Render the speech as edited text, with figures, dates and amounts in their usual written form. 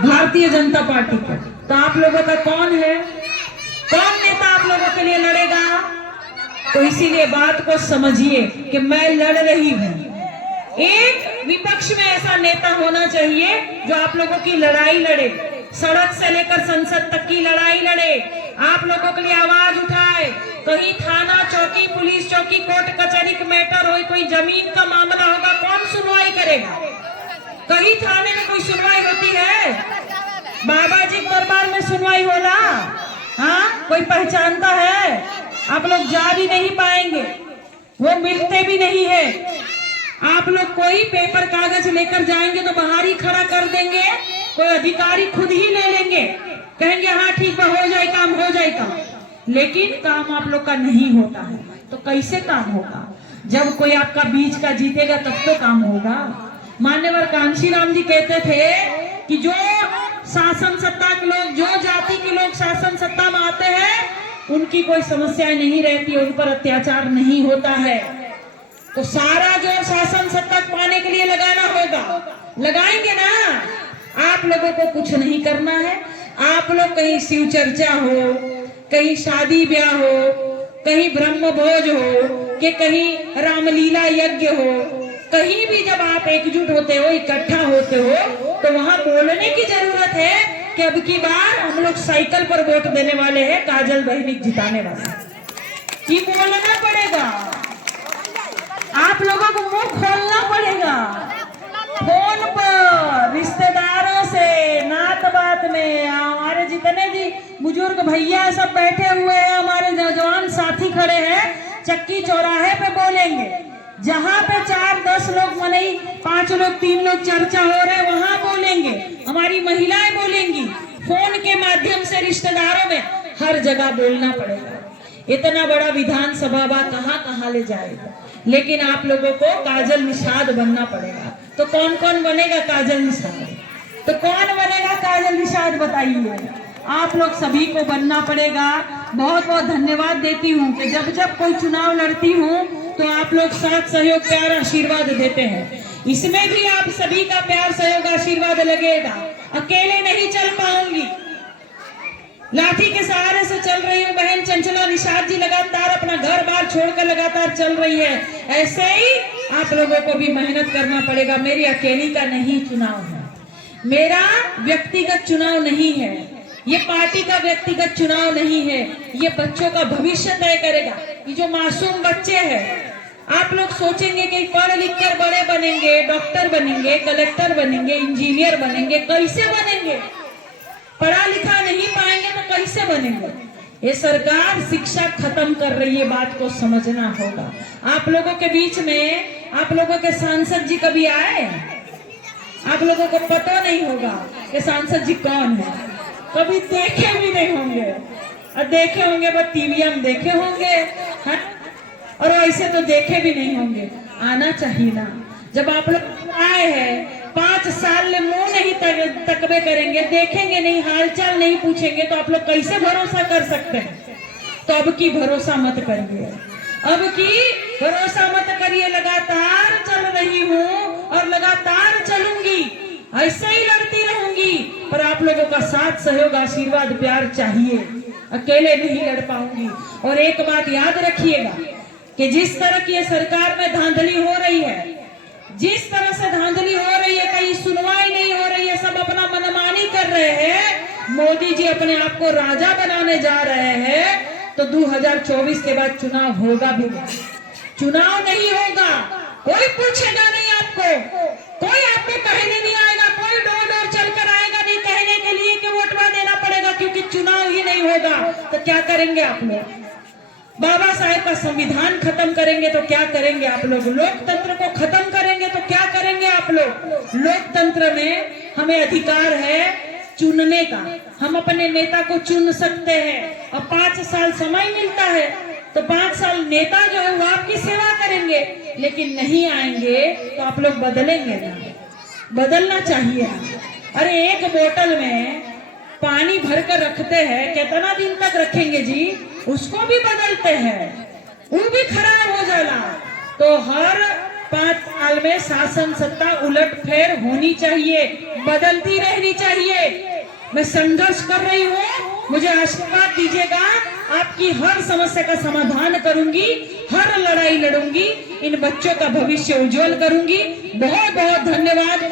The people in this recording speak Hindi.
भारतीय जनता पार्टी का। तो आप लोगों का कौन है, कौन नेता आप लोगों के लिए लड़ेगा? तो इसीलिए बात को समझिए कि मैं लड़ रही हूँ। एक विपक्ष में ऐसा नेता होना चाहिए जो आप लोगों की लड़ाई लड़े, सड़क से लेकर संसद तक की लड़ाई लड़े, आप लोगों के लिए आवाज उठाए। कहीं थाना चौकी, पुलिस चौकी, कोर्ट कचहरी का मैटर हो, कोई जमीन का मामला होगा, कौन सुनवाई करेगा? कहीं थाने में कोई सुनवाई होती है? बाबा जी दरबार में सुनवाई होला? हाँ, कोई पहचानता है? आप लोग जा भी नहीं पाएंगे, वो मिलते भी नहीं है। आप लोग कोई पेपर कागज लेकर जाएंगे तो बाहर ही खड़ा कर देंगे, कोई अधिकारी खुद ही ले लेंगे, कहेंगे हाँ ठीक है, हो जाए काम, हो जाए काम। लेकिन काम आप लोग का नहीं होता है। तो कैसे काम होगा? जब कोई आपका बीच का जीतेगा तब तो काम होगा। मान्यवर कांशीराम जी कहते थे कि जो शासन सत्ता के लोग, जो जाति के लोग शासन सत्ता में आते हैं उनकी कोई समस्याएं नहीं रहती, उन पर अत्याचार नहीं होता है। तो सारा जो शासन सत्ता पाने के लिए लगाना होगा, लगाएंगे ना। आप लोगों को कुछ नहीं करना है। आप लोग कहीं शिव चर्चा हो, कहीं शादी ब्याह हो, कहीं ब्रह्म भोज हो, कि कहीं रामलीला यज्ञ हो, कहीं भी जब आप एकजुट होते हो, इकट्ठा होते हो, तो वहां बोलने की जरूरत है कि अब की बार हम लोग साइकिल पर वोट देने वाले हैं, काजल बहनी जिताने वाले। ये बोलना पड़ेगा, आप लोगों को मुंह खोलना पड़ेगा। फोन पर, रिश्तेदारों से, नात बात में, हमारे जितने भी बुजुर्ग भैया सब बैठे हुए हैं, हमारे नौजवान साथी खड़े हैं, चक्की चौराहे पे बोलेंगे। जहाँ पे 4-10 लोग मनई, 5 लोग, 3 लोग चर्चा हो रहे, वहां बोलेंगे। हमारी महिलाएं बोलेंगी, फोन के माध्यम से रिश्तेदारों में, हर जगह बोलना पड़ेगा। इतना बड़ा विधानसभा कहाँ कहाँ ले जाएगा। लेकिन आप लोगों को काजल निषाद बनना पड़ेगा। तो कौन कौन बनेगा काजल निषाद? तो कौन बनेगा काजल निषाद बताइए? आप लोग सभी को बनना पड़ेगा। बहुत बहुत धन्यवाद देती हूँ कि जब जब कोई चुनाव लड़ती हूँ तो आप लोग साथ सहयोग, प्यार, आशीर्वाद देते हैं। इसमें भी आप सभी का प्यार, सहयोग, आशीर्वाद लगेगा। अकेले नहीं चल पाऊंगी, लाठी के सहारे से चल रही हूँ। बहन चंचला निषाद जी लगातार अपना घर बार छोड़कर लगातार चल रही है। ऐसे ही आप लोगों को भी मेहनत करना पड़ेगा। मेरी अकेली का नहीं चुनाव है, मेरा व्यक्तिगत चुनाव नहीं है, ये पार्टी का व्यक्तिगत चुनाव नहीं है, ये बच्चों का भविष्य तय करेगा। ये जो मासूम बच्चे हैं, आप लोग सोचेंगे कि पढ़ लिख कर बड़े बनेंगे, डॉक्टर बनेंगे, कलेक्टर बनेंगे, इंजीनियर बनेंगे, कैसे बनेंगे? पढ़ा लिखा नहीं पाएंगे तो कैसे बनेंगे? ये सरकार शिक्षा खत्म कर रही है, बात को समझना होगा। आप लोगों के बीच में, आप लोगों के सांसद जी कभी आए? आप लोगों को पता नहीं होगा कि सांसद जी कौन है, कभी देखे भी नहीं होंगे। और देखे होंगे बस टीवी में देखे होंगे, है? और ऐसे तो देखे भी नहीं होंगे। आना चाहिए ना। जब आप लोग आए हैं, 5 साल में मुंह नहीं तकबे करेंगे, देखेंगे नहीं, हालचाल नहीं पूछेंगे, तो आप लोग कैसे भरोसा कर सकते हैं? तो अब की भरोसा मत करिए, अब की भरोसा मत करिए। लगातार चल रही हूँ और लगातार चलूंगी, ऐसे ही लड़ती रहूंगी, पर आप लोगों का साथ सहयोग, आशीर्वाद, प्यार चाहिए। अकेले नहीं लड़ पाऊंगी। और एक बात याद रखिएगा कि जिस तरह की सरकार में धांधली हो रही है, जिस तरह से धांधली हो रही है, कहीं सुनवाई नहीं हो रही है, सब अपना मनमानी कर रहे हैं। मोदी जी अपने आप को राजा बनाने जा रहे हैं। तो 2024 के बाद चुनाव होगा भी नहीं, चुनाव नहीं होगा, कोई पूछेगा नहीं आपको, कोई आपको कहने नहीं आएगा, कोई डोर डोर चलकर आएगा नहीं कहने के लिए कि वोटवा देना पड़ेगा, क्योंकि चुनाव ही नहीं होगा। तो क्या करेंगे आप लोग? बाबा साहेब का संविधान खत्म करेंगे तो क्या करेंगे आप लोग? लोकतंत्र को खत्म करेंगे तो क्या करेंगे आप लोग? लोकतंत्र में हमें अधिकार है चुनने का, हम अपने नेता को चुन सकते हैं। और 5 साल समय मिलता है, तो 5 साल नेता जो है वो आपकी सेवा करेंगे। लेकिन नहीं आएंगे तो आप लोग बदलेंगे ना, बदलना चाहिए। अरे एक बोतल में पानी भर कर रखते हैं, कितना दिन तक रखेंगे जी? उसको भी बदलते हैं, वो भी खराब हो जाला। तो हर 5 साल में शासन सत्ता उलट फेर होनी चाहिए। बदलती रहनी चाहिए। मैं संघर्ष कर रही हूँ, मुझे आशीर्वाद दीजिएगा, आपकी हर समस्या का समाधान करूंगी, हर लड़ाई लड़ूंगी, इन बच्चों का भविष्य उज्जवल करूंगी। बहुत बहुत धन्यवाद।